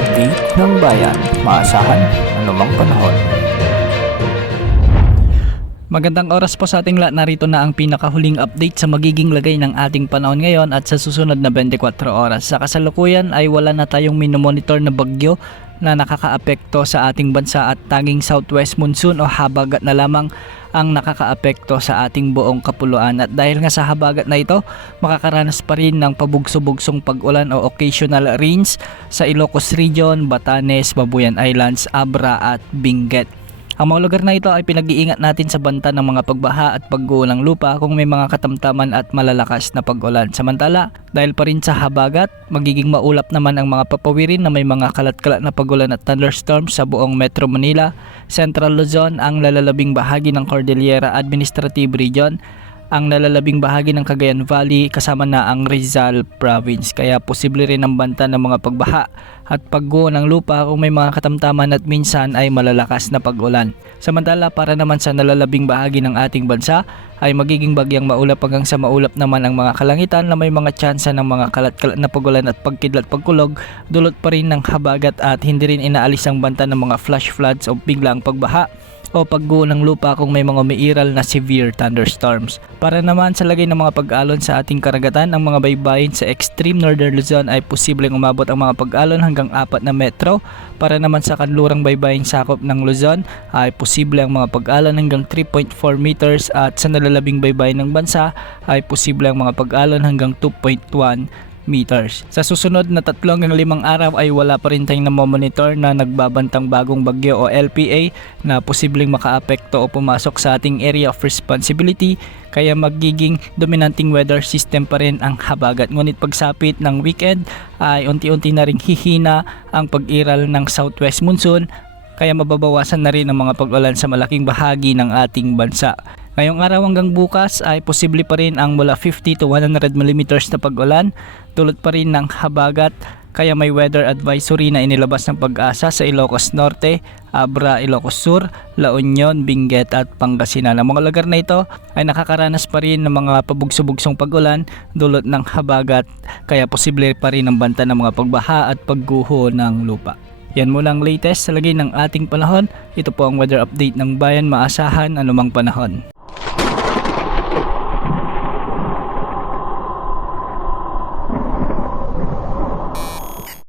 update ng bayan, maasahan anumang panahon. Magandang oras po sa ating lahat. Narito na ang pinakahuling update sa magiging lagay ng ating panahon ngayon at sa susunod na 24 oras. Sa kasalukuyan ay wala na tayong minomonitor na bagyo na nakakaapekto sa ating bansa at tanging southwest monsoon o habagat na lamang ang nakakaapekto sa ating buong kapuluan. At dahil nga sa habagat na ito, makakaranas pa rin ng pabugso-bugsong pag-ulan o occasional rains sa Ilocos Region, Batanes, Babuyan Islands, Abra at Benguet. Ang mga lugar na ito ay pinag-iingat natin sa banta ng mga pagbaha at pagguho ng lupa kung may mga katamtaman at malalakas na pag-ulan. Samantala, dahil pa rin sa habagat, magiging maulap naman ang mga papawirin na may mga kalat-kalat na pag-ulan at thunderstorms sa buong Metro Manila, Central Luzon, ang lalalabing bahagi ng Cordillera Administrative Region, ang nalalabing bahagi ng Cagayan Valley kasama na ang Rizal Province. Kaya posible rin ang banta ng mga pagbaha at pagguho ng lupa kung may mga katamtaman at minsan ay malalakas na pag-ulan. Samantala, para naman sa nalalabing bahagi ng ating bansa ay magiging bagyang maulap hanggang sa maulap naman ang mga kalangitan na may mga tsansa ng mga kalat-kalat na pag-ulan at pagkidlat pagkulog, dulot pa rin ng habagat at hindi rin inaalis ang banta ng mga flash floods o biglang pagbaha o pagguho ng lupa kung may mga umiiral na severe thunderstorms. Para naman sa lagay ng mga pag-alon sa ating karagatan, ang mga baybayin sa extreme northern Luzon ay posibleng umabot ang mga pag-alon hanggang 4 na metro. Para naman sa kanlurang baybayin sakop ng Luzon ay posible ang mga pag-alon hanggang 3.4 meters at sa nalalabing baybayin ng bansa ay posible ang mga pag-alon hanggang 2.1 meters. Sa susunod na 3 hanggang 5 araw ay wala pa rin tayong namomonitor na nagbabantang bagong bagyo o LPA na posibleng makaapekto o pumasok sa ating area of responsibility, kaya magiging dominanting weather system pa rin ang habagat. Ngunit pagsapit ng weekend ay unti-unti na ring hihina ang pag-iral ng southwest monsoon, kaya mababawasan na rin ang mga pag-ulan sa malaking bahagi ng ating bansa. Ngayong araw hanggang bukas ay posible pa rin ang mula 50 to 100 mm na pag-ulan, dulot pa rin ng habagat, kaya may weather advisory na inilabas ng Pag-asa sa Ilocos Norte, Abra, Ilocos Sur, La Union, Benguet at Pangasinan. Ang mga lugar na ito ay nakakaranas pa rin ng mga pabugso-bugsong pag-ulan dulot ng habagat, kaya posible pa rin ang banta ng mga pagbaha at pagguho ng lupa. Yan muna ang latest sa lagay ng ating panahon. Ito po ang weather update ng bayan, maasahan anumang panahon.